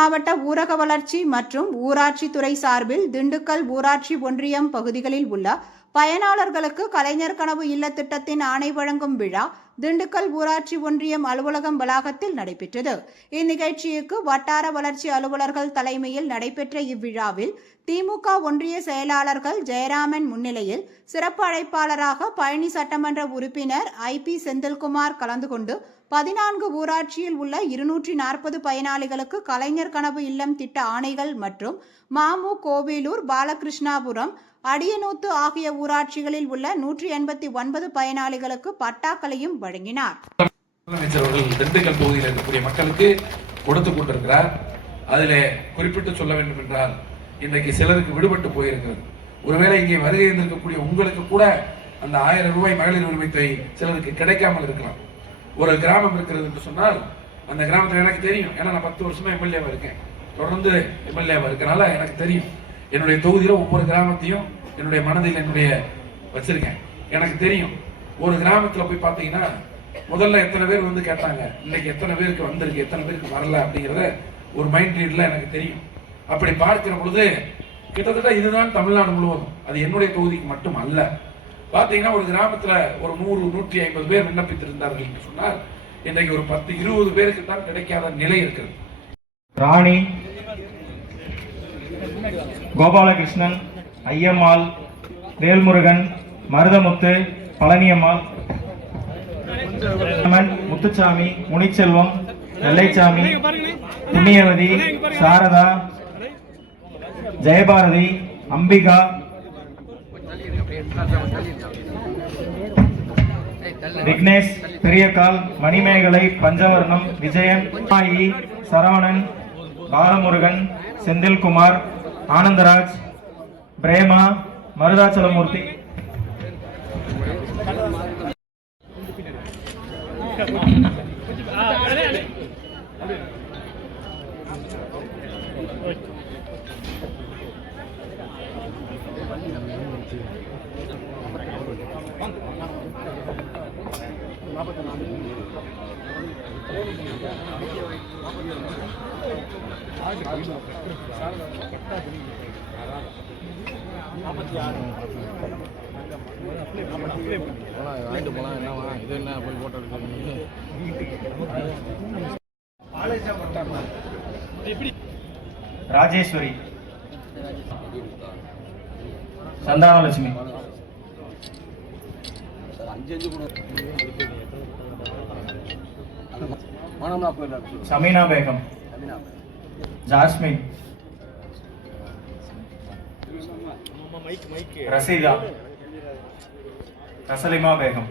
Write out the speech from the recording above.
மாவட்ட ஊரக வளர்ச்சி மற்றும் ஊராட்சி துறை சார்பில் திண்டுக்கல் ஊராட்சி ஒன்றியம் பகுதிகளில் உள்ள பயனாளர்களுக்கு கலைஞர் கனவு இல்ல திட்டத்தின் ஆணை வழங்கும் விழா திண்டுக்கல் ஊராட்சி ஒன்றியம் அலுவலகம் வளாகத்தில் நடைபெற்றது. இந்நிகழ்ச்சிக்கு வட்டார வளர்ச்சி அலுவலர்கள் தலைமையில் நடைபெற்ற இவ்விழாவில் திமுக ஒன்றிய செயலாளர்கள் ஜெயராமன் முன்னிலையில் சிறப்பு அழைப்பாளராக பழனி சட்டமன்ற உறுப்பினர் IP செந்தில்குமார் கலந்து கொண்டு 14 ஊராட்சியில் உள்ள 240 பயனாளிகளுக்கு கலைஞர் கனவு இல்லம் திட்ட ஆணைகள் மற்றும் மாமு கோவிலூர், பாலகிருஷ்ணாபுரம், அடியனூத்து ஆகிய ஊராட்சிகளில் உள்ள 189 பயனாளிகளுக்கு பட்டாக்களையும் வழங்கினார். திண்டுக்கல் தொகுதியில் இருக்கக்கூடிய மக்களுக்கு கொடுத்து கொண்டிருக்கிறார். அதிலே குறிப்பிட்டு சொல்ல வேண்டும் என்றால், இன்றைக்கு சிலருக்கு விடுபட்டு போயிருக்கிறது. ஒருவேளை இங்கே வருகை இருக்கக்கூடிய உங்களுக்கு கூட அந்த 1000 ரூபாய் மகளிர் உரிமை தொகை சிலருக்கு கிடைக்காமல் இருக்கலாம். ஒரு கிராமம் இருக்கிறது என்று சொன்னால், அந்த கிராமத்தில் எனக்கு தெரியும். ஏன்னா நான் 10 வருஷமா எம்எல்ஏவா இருக்கேன், தொடர்ந்து எம்எல்ஏவா இருக்கனால எனக்கு தெரியும். என்னுடைய தொகுதியில ஒவ்வொரு கிராமத்தையும் என்னுடைய மனதில் வச்சிருக்கேன். எனக்கு தெரியும். ஒரு கிராமத்துல போய் பார்த்தீங்கன்னா முதல்ல எத்தனை பேர் வந்து கேட்டாங்க, இன்னைக்கு எத்தனை பேருக்கு வந்திருக்கு, எத்தனை பேருக்கு வரல அப்படிங்கிறத ஒரு மைண்ட் ரீட்ல எனக்கு தெரியும். அப்படி பார்க்கிற பொழுது கிட்டத்தட்ட இதுதான் தமிழ்நாடு முழுவதும், அது என்னுடைய தொகுதிக்கு மட்டும் அல்ல. பாத்தீங்கன்னா ஒரு கிராமத்துல ஒரு 100-150 பேர் விண்ணப்பித்திருந்தார்கள் என்று சொன்னால், இன்றைக்கு ஒரு 10-20 பேருக்கு தான் கிடைக்காத நிலை இருக்கிறது. ராணி, கோபாலகிருஷ்ணன், ஐயம்மாள், வேல்முருகன், மருதமுத்து, பழனியம்மாள், முத்துச்சாமி, முனிச்செல்வம், நெல்லைச்சாமி, புண்ணியவதி, சாரதா, ஜெயபாரதி, அம்பிகா, விக்னேஷ், பெரியகால், மணிமேகலை, பஞ்சவர்ணம், விஜயன், சரவணன், பாலமுருகன், செந்தில்குமார், ஆனந்தராஜ், பிரேமா, மருதாச்சலமூர்த்தி, ராஜேஸ்வரி, சந்தானலட்சுமி, சமீனா பேகம், ஜாஸ்மின், ரசீதா, ரசலிமா பேகம்.